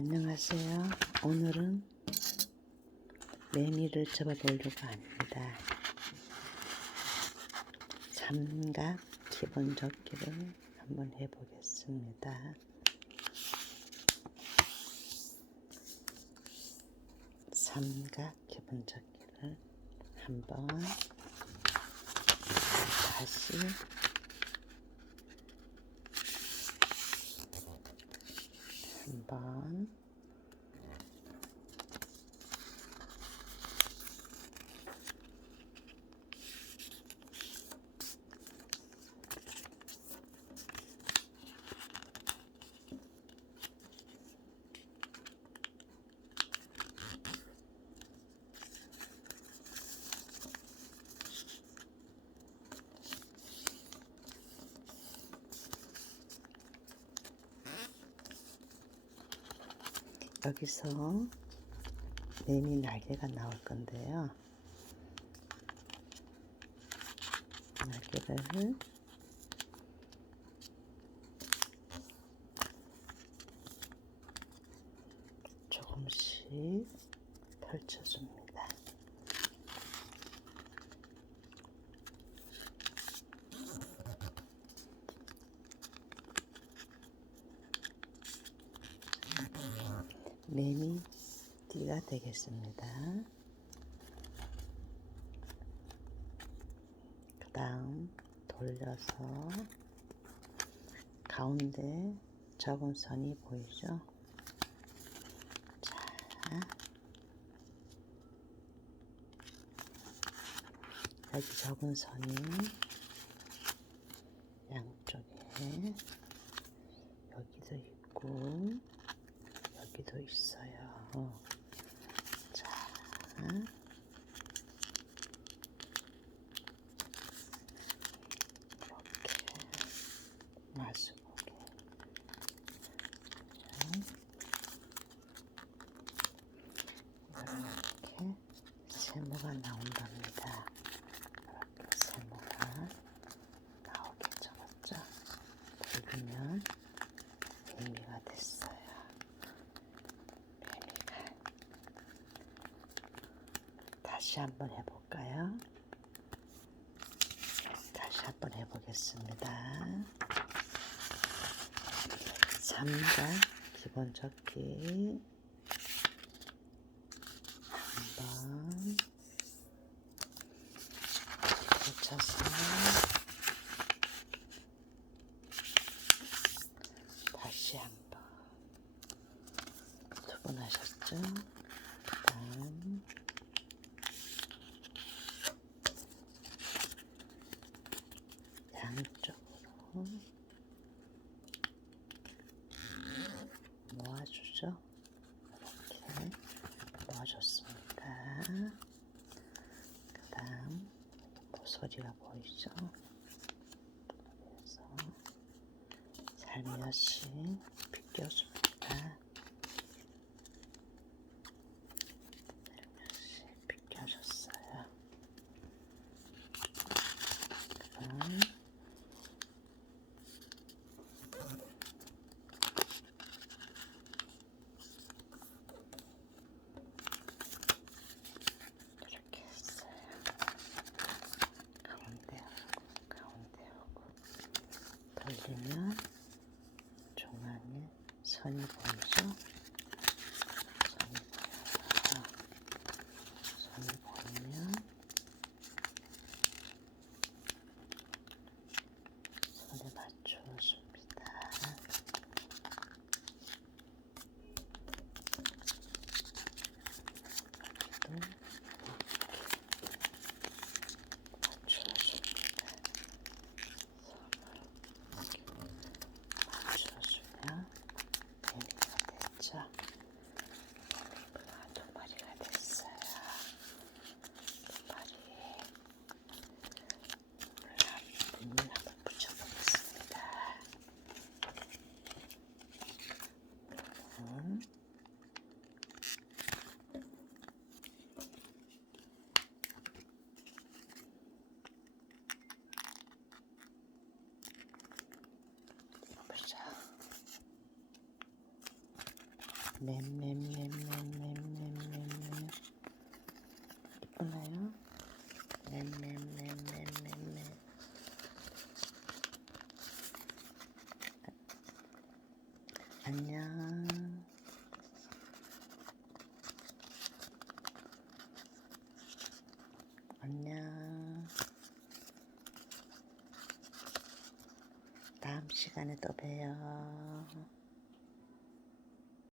안녕하세요. 오늘은 매미를 접어보려고 합니다. 삼각 기본 접기를 한번 해보겠습니다. 삼각 기본 접기를 한번 다시 한번 여기서 매미 날개가 나올 건데요. 날개를 조금씩 펼쳐줍니다. 매미 띠가 되겠습니다. 그 다음 돌려서 가운데 적은 선이 보이죠? 자, 여기 적은 선이 양쪽에 여기도 있고 여기도 있어요. 자, 이렇게 마주보게 이렇게 세모가 나온답니다. 이렇게 세모가 나오게 적었죠. 굵으면 매미가 됐어요. 다시 한번 해볼까요? 다시 한번 해보겠습니다. 삼각 기본 접기 한번 붙여서 다시 한번 두 번 하셨죠? 그 다음 양쪽으로 모아주죠. 이렇게 모아줬습니다. 그 다음 모서리가 보이죠? 그래서 살며시 비껴줍니다. 살며시 비껴줬어요. 그럼 이렇게 했어요. 가운데 오고 돌리면 중앙에 선이 보이죠? 선이 보이면 손에 맞춰줍니다. 또 맞춰줍니다. 손을 맞춰주면 매미가 됐죠. 맴맴맴맴맴맴맴 이쁘나요? 맴맴맴맴맴맴 안녕. 안녕. 다음 시간에 또 봬요.